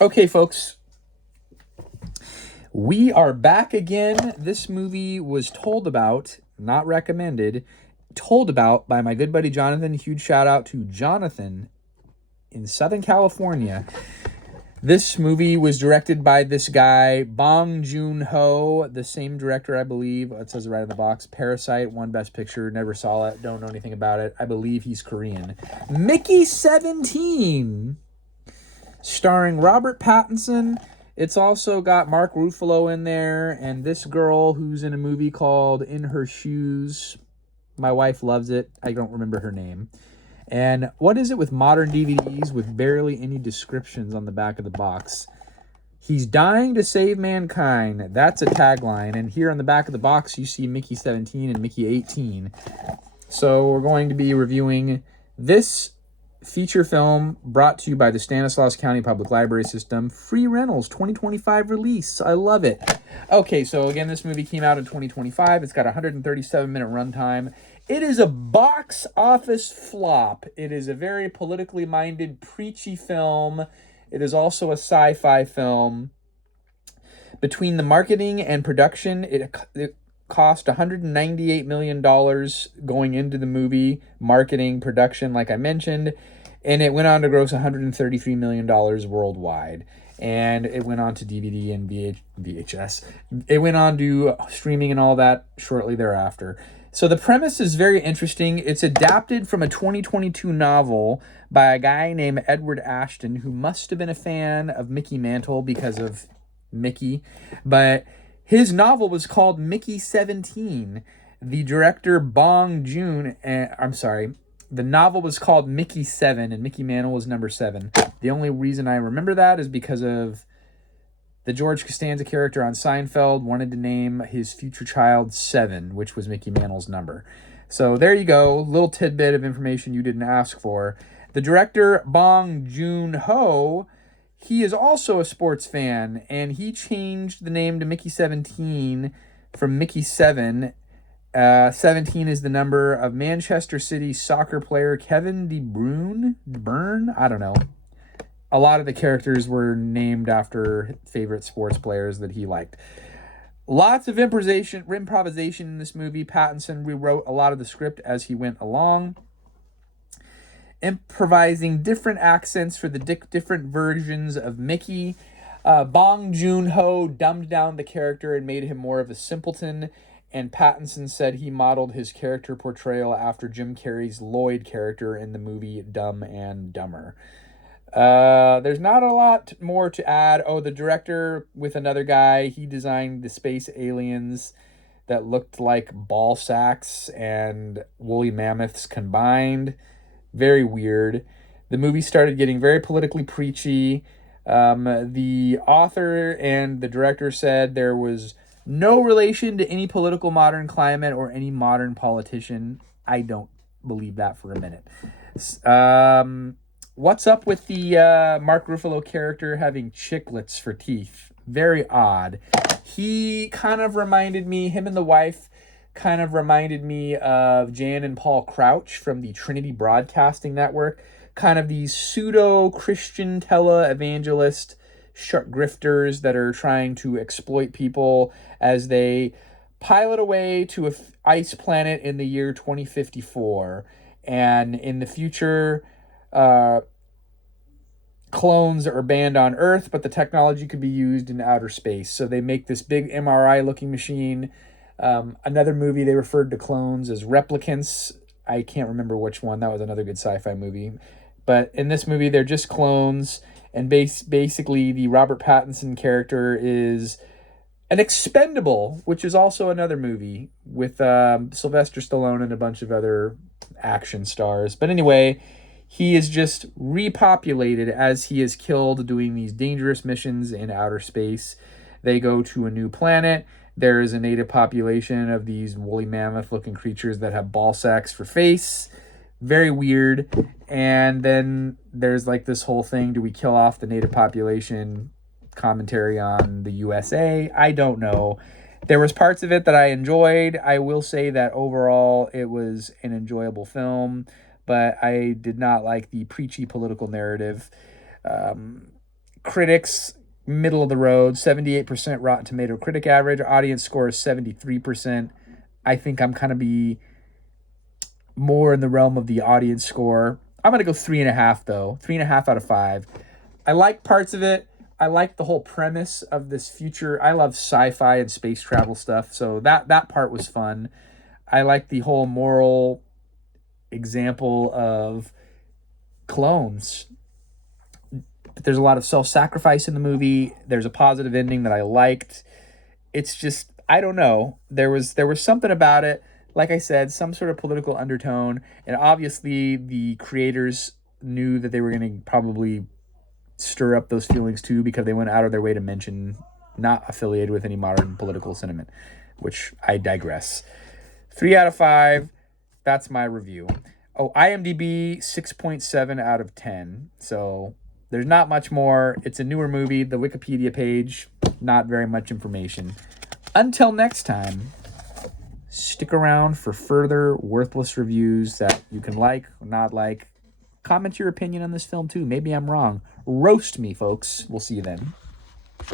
Okay, folks, we are back again. This movie was told about, not recommended, told about by my good buddy Jonathan. Huge shout out to Jonathan in Southern California. This movie was directed by this guy, Bong Joon Ho, the same director, I believe. It says it right in the box. Parasite, won Best Picture, never saw it, don't know anything about it. I believe he's Korean. Mickey 17, starring Robert Pattinson. It's also got Mark Ruffalo in there, and this girl who's in a movie called In Her Shoes. My wife loves it. I don't remember her name. And what is it with modern DVDs with barely any descriptions on the back of the box? He's dying to save mankind. That's a tagline. And here on the back of the box, you see Mickey 17 and Mickey 18. So we're going to be reviewing this feature film brought to you by the Stanislaus County Public Library System. Free rentals, 2025 release. I love it. Okay, so again, this movie came out in 2025. It's got a 137-minute runtime. It is a box office flop. It is a very politically minded, preachy film. It is also a sci-fi film. Between the marketing and production, it cost $198 million going into the movie, marketing, production, like I mentioned, and it went on to gross $133 million worldwide. And it went on to DVD and VHS. It went on to streaming and all that shortly thereafter. So the premise is very interesting. It's adapted from a 2022 novel by a guy named Edward Ashton, who must have been a fan of Mickey Mantle because of Mickey. But his novel was called Mickey 17. The director Bong Joon, the novel was called Mickey 7, and Mickey Mantle was number 7. The only reason I remember that is because of the George Costanza character on Seinfeld wanted to name his future child 7, which was Mickey Mantle's number. So there you go, little tidbit of information you didn't ask for. The director, Bong Joon Ho, he is also a sports fan, and he changed the name to Mickey 17 from Mickey 7. 17 is the number of Manchester City soccer player Kevin De Bruyne? I don't know. A lot of the characters were named after favorite sports players that he liked. Lots of improvisation in this movie. Pattinson rewrote a lot of the script as he went along, improvising different accents for the different versions of Mickey. Bong Joon Ho dumbed down the character and made him more of a simpleton, and Pattinson said he modeled his character portrayal after Jim Carrey's Lloyd character in the movie Dumb and Dumber. There's not a lot more to add. Oh, the director with another guy, he designed the space aliens that looked like ball sacks and woolly mammoths combined. Very weird. The movie started getting very politically preachy. The author and the director said there was no relation to any political modern climate or any modern politician. I don't believe that for a minute. What's up with the Mark Ruffalo character having chiclets for teeth? Very odd. He kind of reminded me, him and the wife kind of reminded me of Jan and Paul Crouch from the Trinity Broadcasting Network. Kind of these pseudo-Christian tele-evangelist shark grifters that are trying to exploit people as they pilot away to an ice planet in the year 2054. And in the future, clones are banned on Earth, but the technology could be used in outer space. So they make this big MRI-looking machine. Another movie, they referred to clones as replicants. I can't remember which one. That was another good sci-fi movie. But in this movie, they're just clones. And basically, the Robert Pattinson character is an expendable, which is also another movie with Sylvester Stallone and a bunch of other action stars. But anyway, he is just repopulated as he is killed doing these dangerous missions in outer space. They go to a new planet. There is a native population of these woolly mammoth-looking creatures that have ball sacks for face. Very weird. And then there's like this whole thing, do we kill off the native population? Commentary on the USA. I don't know. There was parts of it that I enjoyed. I will say that overall it was an enjoyable film, but I did not like the preachy political narrative. Critics, middle of the road, 78% Rotten Tomato critic average. Audience score is 73%. I think I'm kind of be more in the realm of the audience score. I'm going to go 3.5, though. 3.5 out of 5. I like parts of it. I like the whole premise of this future. I love sci-fi and space travel stuff, so that part was fun. I like the whole moral example of clones. But there's a lot of self-sacrifice in the movie. There's a positive ending that I liked. It's just, I don't know. There was something about it. Like I said, some sort of political undertone, and obviously the creators knew that they were going to probably stir up those feelings too, because they went out of their way to mention not affiliated with any modern political sentiment, which I digress. 3 out of 5. That's my review. Oh, IMDb 6.7 out of 10. So there's not much more. It's a newer movie. The Wikipedia page, not very much information. Until next time, stick around for further worthless reviews that you can like or not like. Comment your opinion on this film too. Maybe I'm wrong. Roast me, folks. We'll see you then.